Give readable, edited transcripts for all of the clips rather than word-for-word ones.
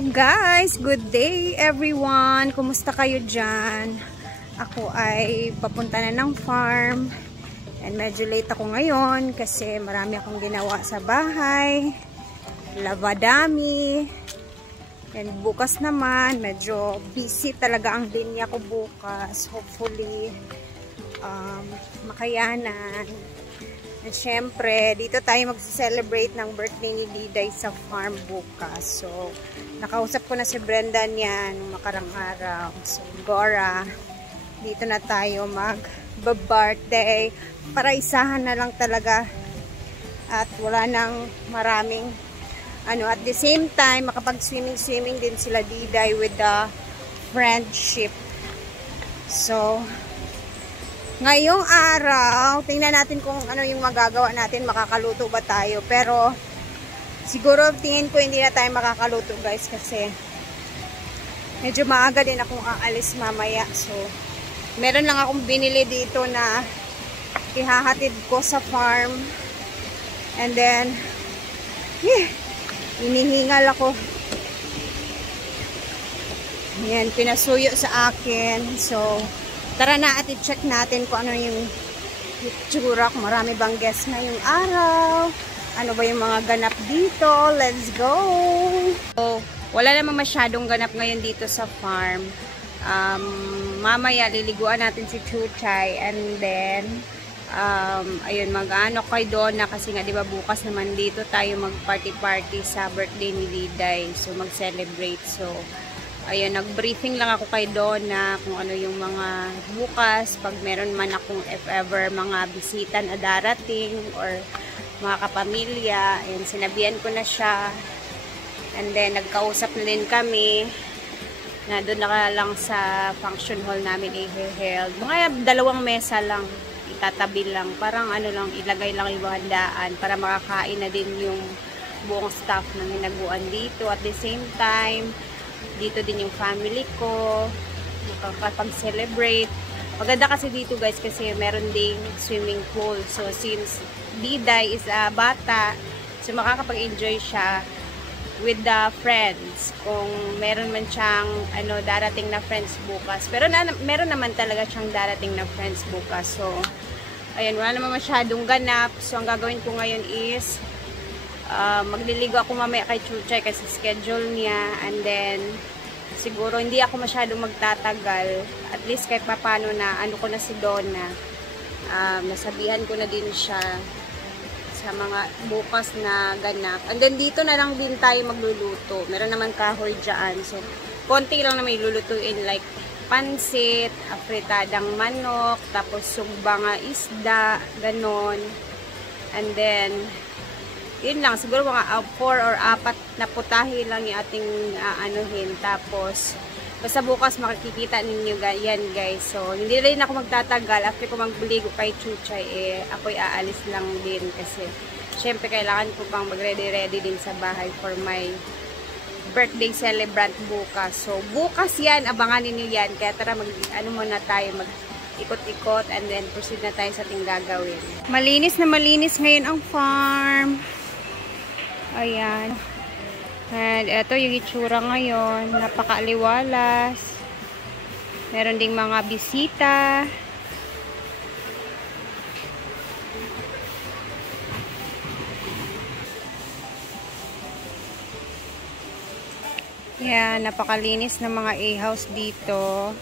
Guys, good day everyone. Kumusta kayo dyan? Ako ay papunta na ng farm. And medyo late ako ngayon kasi marami akong ginawa sa bahay. Lavadami. And bukas naman, medyo busy talaga ang linya ko bukas. Hopefully, makayanan. And syempre, dito tayo mag-celebrate ng birthday ni Diday sa farm bukas. So, nakausap ko na si Brenda niya nung makarang araw. So, Gora, dito na tayo mag-birthday para isahan na lang talaga at wala nang maraming at the same time, makapag-swimming din sila Diday with the friendship. So, ngayong araw, tingnan natin kung ano yung magagawa natin, makakaluto ba tayo. Pero, siguro tingin ko hindi na tayo makakaluto guys kasi medyo maaga din akong aalis mamaya. So, meron lang akong binili dito na ihahatid ko sa farm. And then, hinihingal ako. Yan, pinasuyo sa akin. So, tara na at i-check natin kung ano yung itsura, kung marami bang guests ngayong araw. Ano ba yung mga ganap dito? Let's go! So, wala namang masyadong ganap ngayon dito sa farm. Mamaya, liliguan natin si Chuchay. And then, ayun, mag-ano kay Donna kasi nga, di ba bukas naman dito tayo mag-party-party sa birthday ni Diday. So, mag-celebrate. So, ayun, nag-briefing lang ako kay Donna kung ano yung mga bukas, pag meron man akong if ever mga bisita na darating or mga kapamilya. Ayun, sinabihan ko na siya. And then, nagkausap na din kami na doon na lang sa function hall namin i-held. Mga 2 mesa lang, itatabi lang. Parang ano lang, ilagay lang yung handaan para makakain na din yung buong staff ng hinaguan dito. At the same time, dito din yung family ko, makakapag-celebrate. Maganda kasi dito guys kasi meron ding swimming pool. So since Diday is a bata, so makakapag-enjoy siya with the friends. Kung meron man siyang darating na friends bukas. Pero meron naman talaga siyang darating na friends bukas. So, ayun, wala naman masyadong ganap. So, ang gagawin ko ngayon is magliligo ako mamaya kay Chuchay kasi schedule niya. And then, siguro hindi ako masyadong magtatagal. At least kahit papano na ko na si Donna. Nasabihan ko na din siya sa mga bukas na ganap. And then dito na lang din tayo magluluto. Meron naman kahoy dyan. So, konti lang na may lulutuin like pansit, afritadang manok, tapos sumbang isda, ganon. And then, yun lang. Siguro mga 4 or 4 na putahe lang yung ating anuhin. Tapos, basta bukas makikita ninyo yan guys. So, hindi rin ako magtatagal. After ko magligo kay Chuchay, ako'y aalis lang din. Kasi, syempre, kailangan ko pang mag-ready-ready din sa bahay for my birthday celebrant bukas. So, bukas yan. Abangan ninyo yan. Kaya tara, muna tayo, mag-ikot-ikot and then proceed na tayo sa ating gagawin. Malinis na malinis ngayon ang farm. Ayan. And ito yung itsura ngayon. Napakaaliwalas. Meron ding mga bisita. Yan, napakalinis ng mga A-house dito.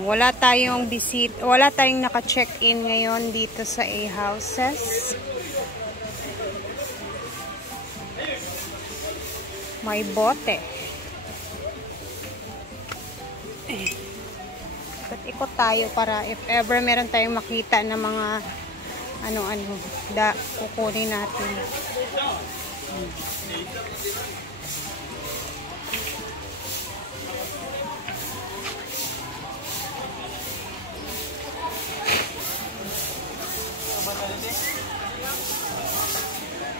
Wala tayong bisita, wala tayong naka-check-in ngayon dito sa A-houses. May bote. Ikot tayo para if ever meron tayong makita na mga kukunin natin.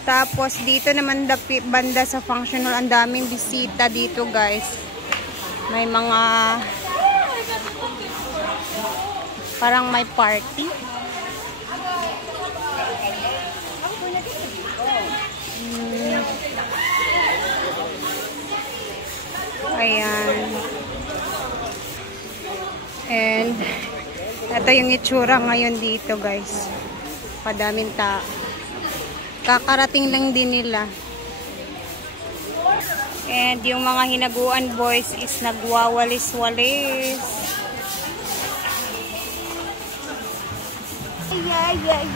Tapos dito naman banda sa function hall, ang daming bisita dito guys. May mga parang may party. Ayan. And ito yung itsura ngayon dito, guys. Padaming tao. Kakarating lang din nila. And yung mga hinaguan boys is nagwawalis-walis.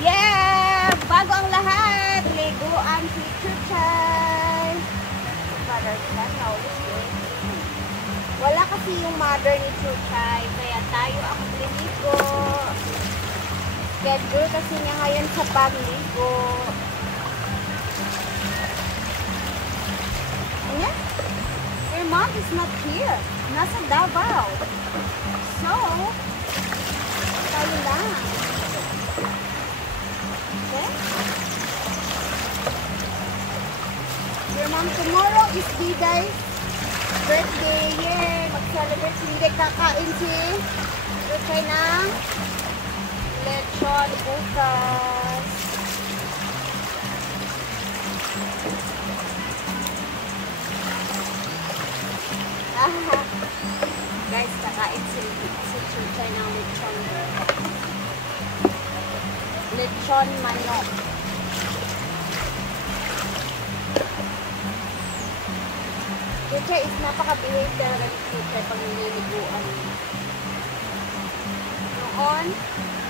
Yeah! Bago ang lahat, liguan si Chuchay. Wala kasi yung mother ni Chuchay, kaya tayo ang liligo. Schedule kasi niya ngayon sa pagligo. Ayan. Your mom is not here. Nasa Davao. So, tayo lang. Okay? Your mom tomorrow is Diday birthday. Yay! Mag-celebrate si Diday. Kakain si Chuchay ng lechon bukas. Guys, kakain si Chuchay ng lechon. Lechon manok. Chuchay is napaka-behave talaga ni Chuchay pag nililiguan. Noon,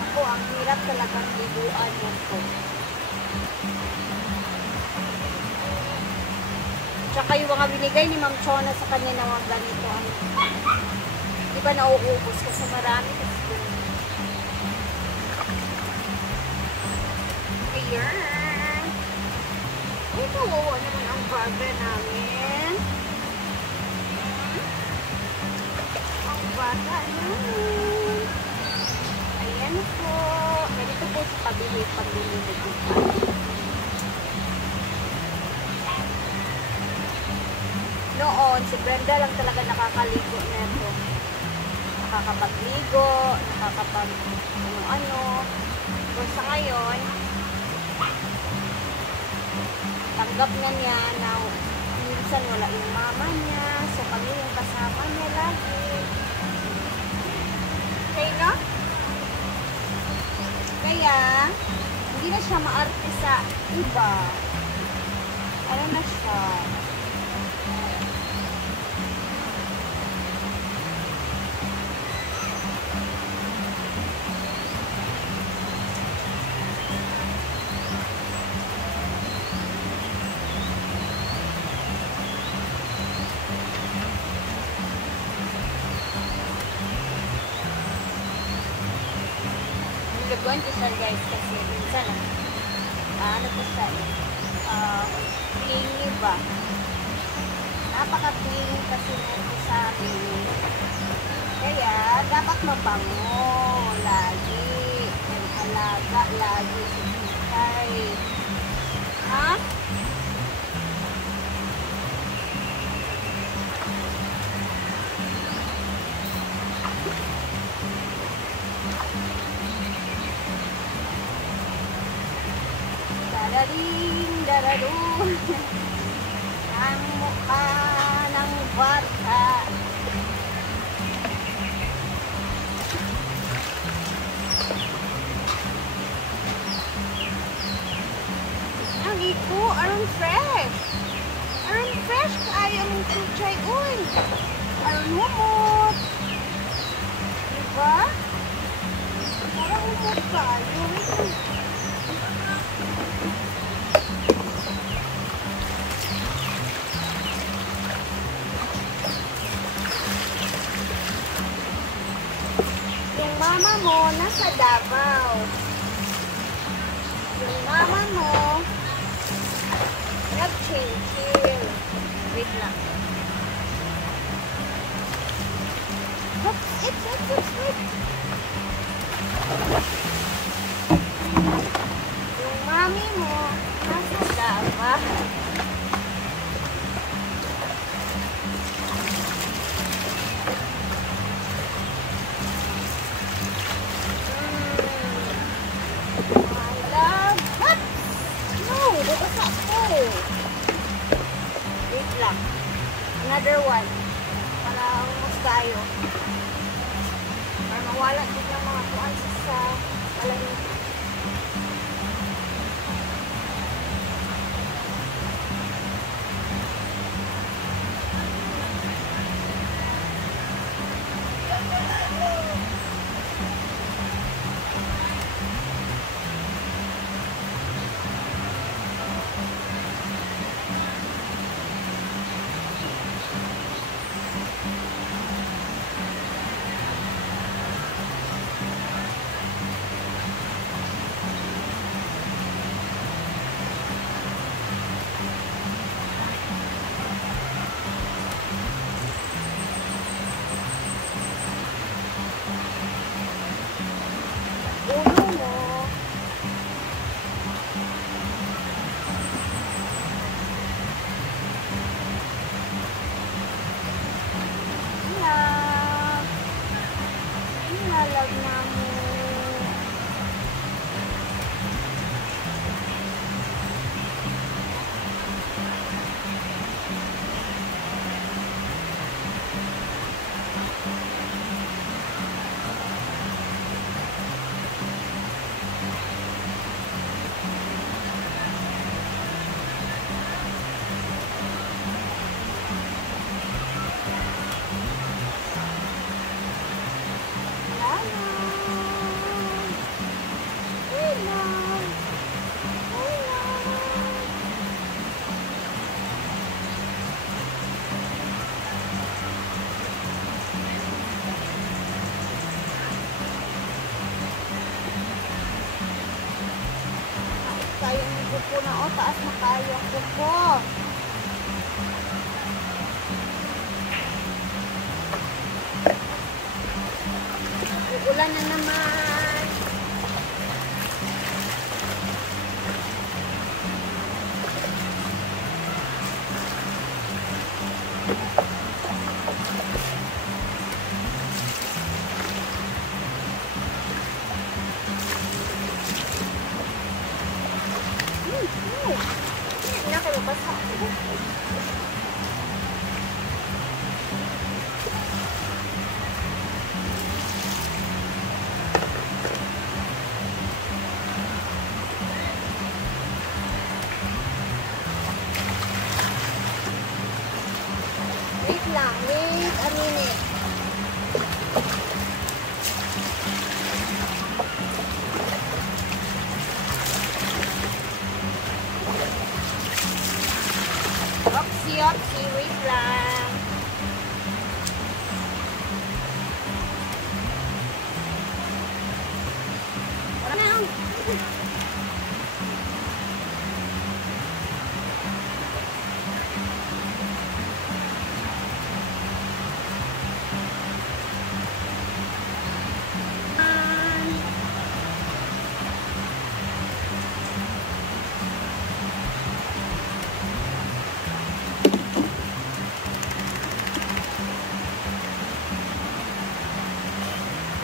ako, ang hirap talagang liguan mo ko. Tsaka yung mga binigay ni Ma'am Chona sa kanya na mga ganito. Di ba nauubos kasi marami kasi. Ayan. Ay, kawawa naman ang burger namin. Ang bata namin. Ayan po. Ganito po sa pabili mo po. Noon, si Brenda lang talaga nakakaligo neto. Nakakapagligo, nakakapag ano-ano. So sa ngayon, tanggap na niya na minsan wala yung mama niya. So kami yung kasama niya lagi. Okay, no? Kaya, hindi na siya maarte sa iba. Ano na siya? Laguan ko siya guys kasi minsan ano ko siya clingy ba? Napaka-clingy kasi nito sa akin. Kaya dapat mabango lagi. And alaga lagi si Chuchay. Ha? Dararing, dararun. Ang mukha ng bata. Ang iko, aron fresh. Aron fresh kaayo ng Chuchay. Uy, aron humot. Diba? Parang humot kaayo. Mama mo nasa Davao. Yung mama mo nag-chill. Wait lang. It's wait. Yung mami mo nasa Davao. Wait lang. Another one. para almost tayo. Para mawala din yung mga kuwan sa palahit. Tayo ng buko na o, taas na tayo ang buko. Uulan na naman. Wait lang, wait a minute. Opsi, wait lang.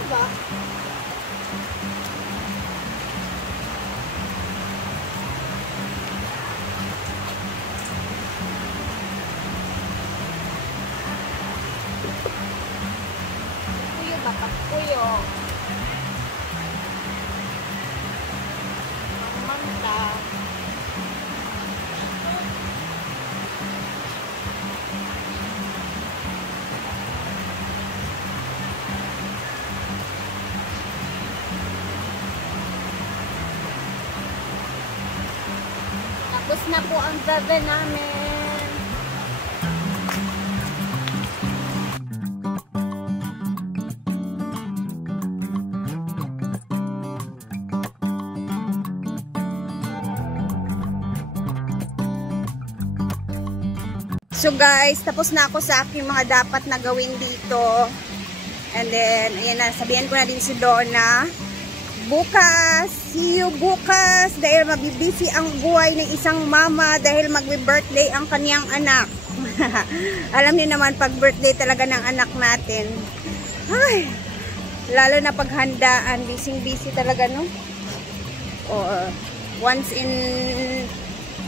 Diba? Kuyo ba? Kuyo. Manta. Tapos na po ang bebe namin. So guys, tapos na ako sa aking mga dapat na gawin dito. And then, ayan na, sabihan ko na din si Donna. Bukas, see you bukas dahil mabibisi ang buhay ng isang mama dahil magbe-birthday ang kaniyang anak. Alam niyo naman pag birthday talaga ng anak natin. Ay, lalo na paghandaan, busy talaga, no? O, once in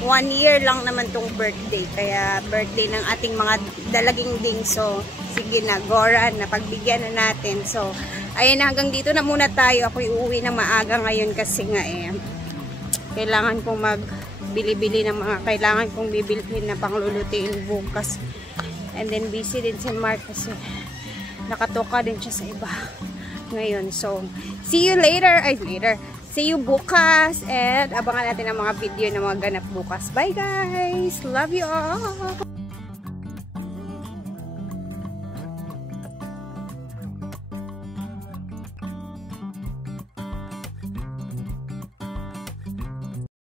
1 year lang naman tong birthday. Kaya birthday ng ating mga dalaging ding. So, sige na, Goran, napagbigyan na natin. So, ayan, hanggang dito na muna tayo. Ako'y uuwi ng maaga ngayon kasi nga kailangan kong magbili-bili ng mga kailangan kong bibilhin na panglulutuin bukas. And then, busy din si Mark kasi nakatoka din siya sa iba ngayon. So, see you later. See you bukas. And abangan natin ang mga video na mga ganap bukas. Bye guys! Love you all!